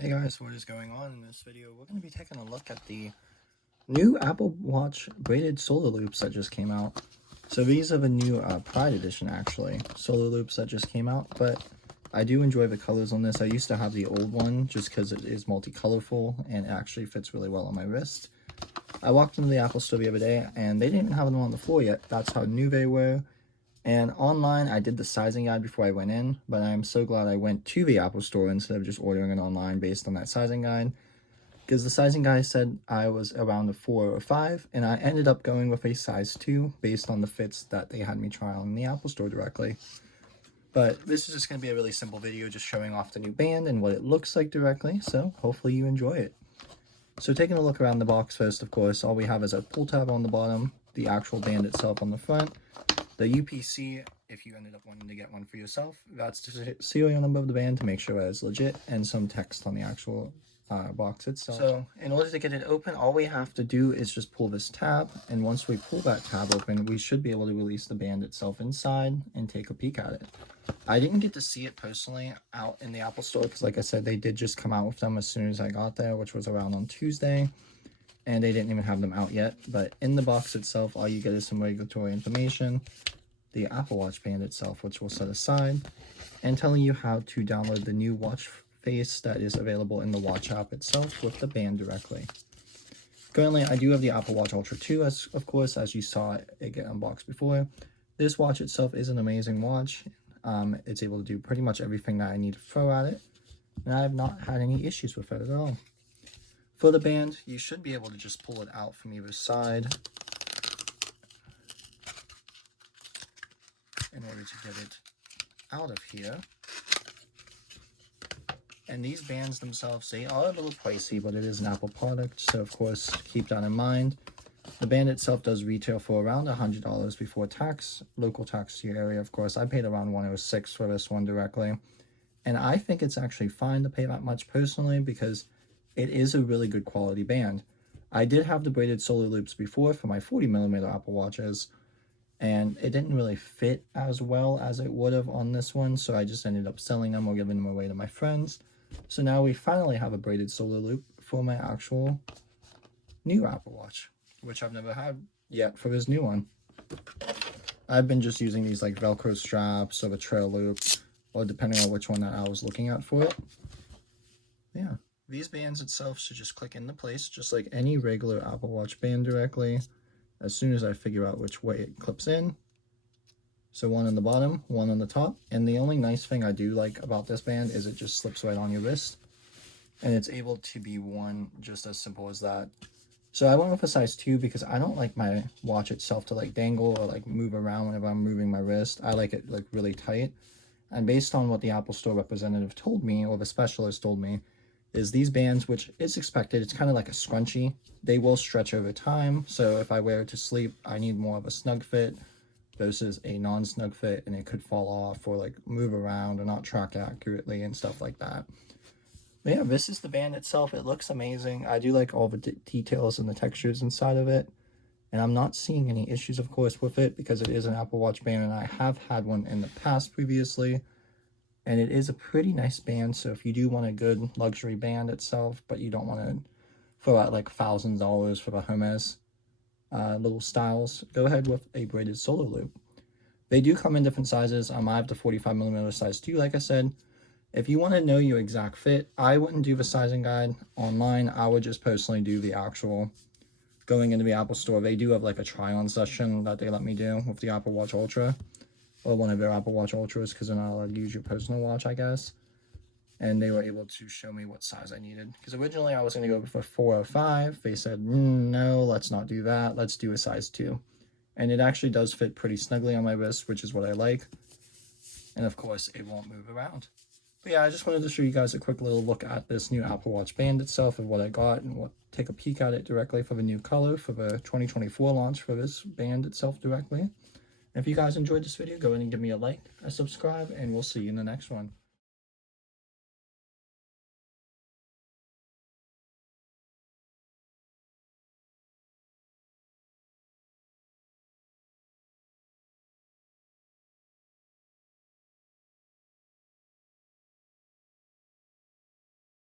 Hey guys, what is going on in this video? We're going to be taking a look at the new Apple Watch Braided Solo Loops that just came out. So these are the new Pride Edition actually, Solo Loops that just came out, but I do enjoy the colors on this. I used to have the old one just because it is multicolorful and it actually fits really well on my wrist. I walked into the Apple store the other day and they didn't even have them on the floor yet. That's how new they were. And online, I did the sizing guide before I went in, but I'm so glad I went to the Apple store instead of just ordering it online based on that sizing guide. Because the sizing guide said I was around a 4 or 5, and I ended up going with a size 2 based on the fits that they had me try on in the Apple store directly. But this is just going to be a really simple video just showing off the new band and what it looks like directly, so hopefully you enjoy it. So taking a look around the box first, of course, all we have is a pull tab on the bottom, the actual band itself on the front, the UPC, if you ended up wanting to get one for yourself, that's the serial number of the band to make sure that it's legit, and some text on the actual box itself. So in order to get it open, all we have to do is just pull this tab, and once we pull that tab open, we should be able to release the band itself inside and take a peek at it. I didn't get to see it personally out in the Apple store because, like I said, they did just come out with them as soon as I got there, which was around on Tuesday. And they didn't even have them out yet, but in the box itself, all you get is some regulatory information, the Apple Watch band itself, which we'll set aside, and telling you how to download the new watch face that is available in the watch app itself with the band directly. Currently, I do have the Apple Watch Ultra 2, of course, as you saw it get unboxed before. This watch itself is an amazing watch. It's able to do pretty much everything that I need to throw at it, and I have not had any issues with it at all. For the band, you should be able to just pull it out from either side in order to get it out of here. And these bands themselves, they are a little pricey, but it is an Apple product, so of course keep that in mind. The band itself does retail for around $100 before tax, local tax to your area, of course. I paid around $106 for this one directly, and I think it's actually fine to pay that much personally because it is a really good quality band. I did have the Braided Solo Loops before for my 40mm Apple Watches, and it didn't really fit as well as it would have on this one, so I just ended up selling them or giving them away to my friends. So now we finally have a Braided Solo Loop for my actual new Apple Watch, which I've never had yet for this new one. I've been just using these like Velcro straps or the trail loop, or depending on which one that I was looking at for it. Yeah. These bands itself should just click into place, just like any regular Apple Watch band directly, as soon as I figure out which way it clips in. So one on the bottom, one on the top, and the only nice thing I do like about this band is it just slips right on your wrist, and it's able to be worn just as simple as that. So I went with a size 2 because I don't like my watch itself to like dangle or like move around whenever I'm moving my wrist. I like it like really tight, and based on what the Apple Store representative told me, or the specialist told me, is these bands, which is expected, it's kind of like a scrunchie. They will stretch over time, so if I wear it to sleep, I need more of a snug fit versus a non-snug fit, and it could fall off or like move around or not track accurately and stuff like that. But yeah, this is the band itself. It looks amazing. I do like all the details and the textures inside of it, and I'm not seeing any issues, of course, with it because it is an Apple Watch band, and I have had one in the past previously. And it is a pretty nice band, so if you do want a good luxury band itself, but you don't want to throw out like $1,000 for the Hermes little styles, go ahead with a Braided Solo Loop. They do come in different sizes. I have the 45mm size 2, like I said. If you want to know your exact fit, I wouldn't do the sizing guide online. I would just personally do the actual going into the Apple Store. They do have like a try-on session that they let me do with the Apple Watch Ultra, or one of their Apple Watch Ultras, because they're not allowed to use your personal watch, I guess. And they were able to show me what size I needed. Because originally I was going to go for 4 or 5. They said, no, let's not do that. Let's do a size 2. And it actually does fit pretty snugly on my wrist, which is what I like. And of course, it won't move around. But yeah, I just wanted to show you guys a quick little look at this new Apple Watch band itself and what I got, and we'll take a peek at it directly for the new color for the 2024 launch for this band itself directly. If you guys enjoyed this video, go ahead and give me a like, a subscribe, and we'll see you in the next one.